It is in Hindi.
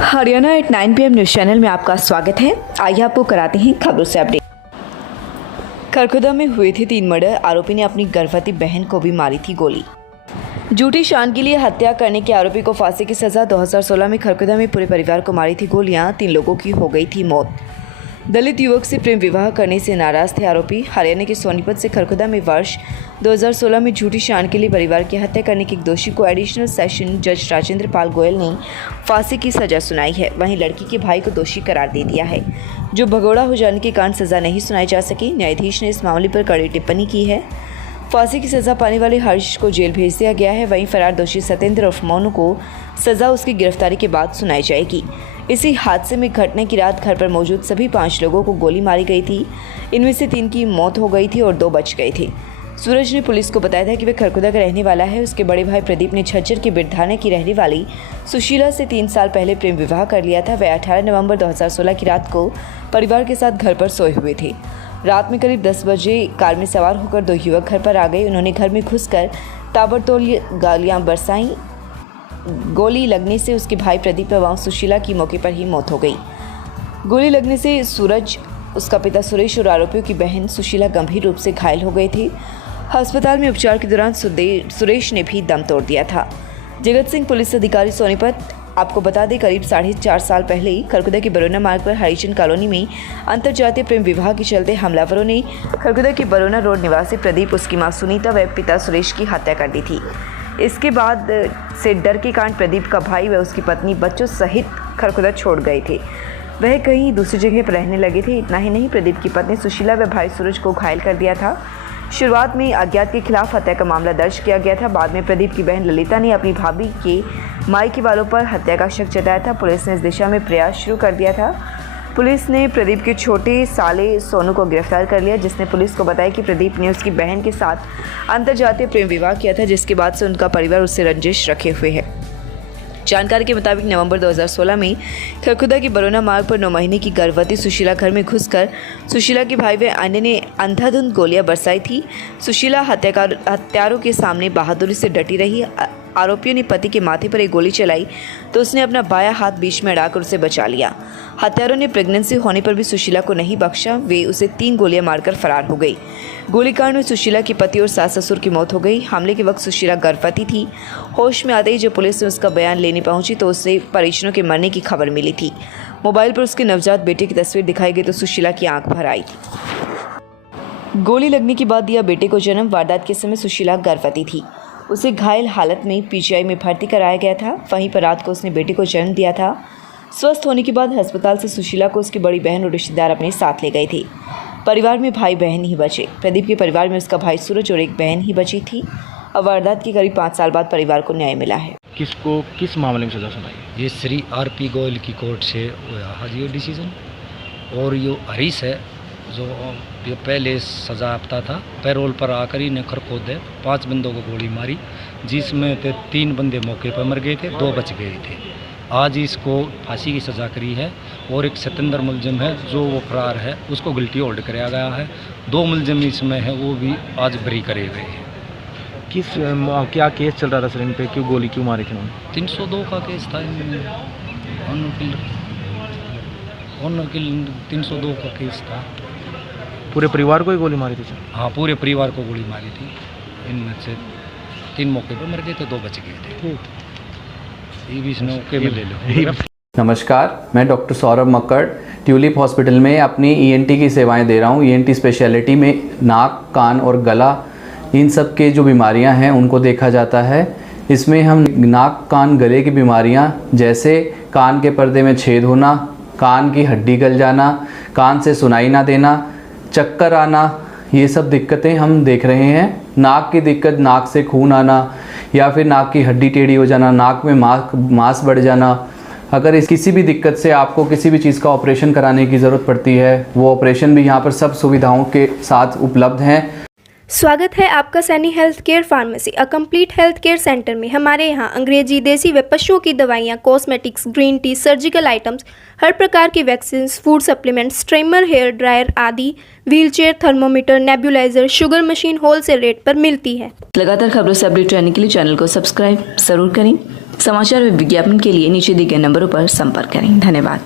Haryana at 9 PM news channel में आपका स्वागत है। आइए आपको कराते हैं खबरों से अपडेट। खरखुदा में हुए थे 3 मर्डर। आरोपी ने अपनी गर्भवती बहन को भी मारी थी गोली। झूठी शान के लिए हत्या करने के आरोपी को फांसी की सजा। 2016 में खरखुदा में पूरे परिवार को मारी थी गोलियां। 3 लोगों की हो गई थी मौत। दलित युवक से प्रेम विवाह करने से नाराज थे आरोपी। हरियाणा के सोनीपत से खरखुदा में वर्ष 2016 में झूठी शान के लिए परिवार की हत्या करने के एक दोषी को एडिशनल सेशन जज राजेंद्र पाल गोयल ने फांसी की सजा सुनाई है। वहीं लड़की के भाई को दोषी करार दे दिया है, जो भगोड़ा हो जाने के कारण सजा नहीं सुनाई जा सकी। न्यायाधीश ने इस मामले पर कड़ी टिप्पणी की है। फांसी की सजा पाने वाले हर्ष को जेल भेज दिया गया है। वहीं फरार दोषी सत्येंद्र उर्फ मोनू को सजा उसकी गिरफ्तारी के बाद सुनाई जाएगी। इसी हादसे में घटना की रात घर पर मौजूद सभी 5 लोगों को गोली मारी गई थी। इनमें से 3 की मौत हो गई थी और 2 बच गए थे। सूरज ने पुलिस को बताया था कि वह खरखुदा का रहने वाला है। उसके बड़े भाई प्रदीप ने झज्जर के बिरधाना की रहने वाली सुशीला से 3 साल पहले प्रेम विवाह कर लिया था। वह 18 नवंबर 2016 की रात को परिवार के साथ घर पर सोए हुए थे। रात में करीब 10 बजे कार में सवार होकर 2 युवक घर पर आ गए। उन्होंने घर में घुसकर ताबड़तोड़ गालियां बरसाईं। गोली लगने से उसके भाई प्रदीप एवं सुशीला की मौके पर ही मौत हो गई। गोली लगने से सूरज, उसका पिता सुरेश और आरोपियों की बहन सुशीला गंभीर रूप से घायल हो गए थे। अस्पताल में उपचार के दौरान सुरेश ने भी दम तोड़ दिया था। जगत सिंह पुलिस अधिकारी सोनीपत। आपको बता दें, करीब 4.5 साल पहले ही खरखुदा के बरोना मार्ग पर हरिचंद कॉलोनी में अंतरजातीय प्रेम विवाह के चलते हमलावरों ने खरखुदा के बरोना रोड निवासी प्रदीप, उसकी मां सुनीता व पिता सुरेश की हत्या कर दी थी। इसके बाद से डर के कारण प्रदीप का भाई व उसकी पत्नी बच्चों सहित खरखुदा छोड़ गए थे। वह कहीं दूसरी जगह पर रहने लगे थे। इतना ही नहीं, प्रदीप की पत्नी सुशीला व भाई सूरज को घायल कर दिया था। शुरुआत में अज्ञात के खिलाफ हत्या का मामला दर्ज किया गया था। बाद में प्रदीप की बहन ललिता ने अपनी भाभी के मायके वालों पर हत्या का शक जताया था। पुलिस ने इस दिशा में प्रयास शुरू कर दिया था। पुलिस ने प्रदीप के छोटे साले सोनू को गिरफ्तार कर लिया, जिसने पुलिस को बताया कि प्रदीप ने उसकी बहन के साथ अंतरजातीय प्रेम विवाह किया था, जिसके बाद से उनका परिवार उससे रंजिश रखे हुए है। जानकारी के मुताबिक नवंबर 2016 में खरखुदा के बरोना मार्ग पर 9 महीने की गर्भवती सुशीला घर में घुसकर सुशीला के भाई व अन्य ने अंधाधुंध गोलियां बरसाई थी। सुशीला हत्यारों के सामने बहादुरी से डटी रही। आरोपियों ने पति के माथे पर एक गोली चलाई तो उसने अपना बायां हाथ बीच में अड़ाकर उसे बचा लिया। हत्यारों ने प्रेगनेंसी होने पर भी सुशीला को नहीं बख्शा। वे उसे 3 गोलियां मारकर फरार हो गई। गोलीकांड में सुशीला की पति और सास ससुर की मौत हो गई। हमले के वक्त सुशीला गर्भवती थी। होश में आते ही जब पुलिस ने उसका बयान लेने पहुंची तो उसे परिजनों के मरने की खबर मिली थी। मोबाइल पर उसके नवजात बेटे की तस्वीर दिखाई गई तो सुशीला की आंख भर आई थी। गोली लगने के बाद दिया बेटे को जन्म। वारदात के समय सुशीला गर्भवती थी। उसे घायल हालत में पीजीआई में भर्ती कराया गया था। वहीं पर रात को उसने बेटे को जन्म दिया था। स्वस्थ होने के बाद अस्पताल से सुशीला को उसकी बड़ी बहन और रिश्तेदार अपने साथ ले गए थे। परिवार में भाई बहन ही बचे। प्रदीप के परिवार में उसका भाई सूरज और एक बहन ही बची थी। अब वारदात के करीब 5 साल बाद परिवार को न्याय मिला है। किसको किस मामले में सजा सुनाई? ये श्री आरपी गोयल की कोर्ट से हुआ ये डिसीजन। और ये हरीश है जो ये पहले सजा आपता था, पैरोल पर आकर ही ने खरखोदे 5 बंदों को गोली मारी, जिसमें 3 बंदे मौके पर मर गए थे, 2 बच गए थे। आज इसको फांसी की सज़ा करी है। और एक सत्येंद्र मुलजिम है जो वो फरार है, उसको गिल्टी होल्ड कराया गया है। 2 मुलजिम इसमें है, वो भी आज बरी करे गए हैं। क्या केस चल रहा था सर इन पे? क्यों गोली क्यों मारी थी उन्होंने? 302 का केस था। ऑनर किल 302 का केस था। पूरे परिवार को ही गोली मारी थी सर? हाँ, पूरे परिवार को गोली मारी थी। इनमें से 3 मौके पर मर गए थे, 2 बच गए थे। ये भी इसने ओके में ले लो। नमस्कार, मैं doctor Saurabh Makkar tulip hospital में अपनी ईएनटी की सेवाएं दे रहा हूं। ईएनटी स्पेशलिटी में नाक, कान और गला, इन सब के जो बीमारियां हैं उनको देखा जाता है। इसमें हम नाक, कान, गले की बीमारियां जैसे कान के पर्दे में छेद होना, कान की हड्डी गल जाना, कान से सुनाई ना देना, चक्कर आना, ये सब दिक्कतें हम देख रहे हैं। नाक की दिक्कत, नाक से खून आना या फिर नाक की हड्डी टेढ़ी हो जाना, नाक में मांस बढ़ जाना। अगर इस किसी भी दिक्कत से आपको किसी भी चीज़ का ऑपरेशन कराने की ज़रूरत पड़ती है, वो ऑपरेशन भी यहाँ पर सब सुविधाओं के साथ उपलब्ध हैं। स्वागत है आपका Saini health care pharmacy, a complete health care centre में। हमारे यहाँ अंग्रेजी, देसी व पशुओं की दवाइयाँ, cosmetics, green tea, surgical items, हर प्रकार की vaccine, food supplements, trimmer, hair dryer आदि, wheelchair, thermometer, nebuliser, sugar machine wholesale rate पर मिलती है। लगातार खबरों से अपडेट रहने के लिए चैनल को सब्सक्राइब जरूर करें। समाचार व विज्ञापन के लिए नीचे दिए गए नंबरों पर संपर्क करें। धन्यवाद।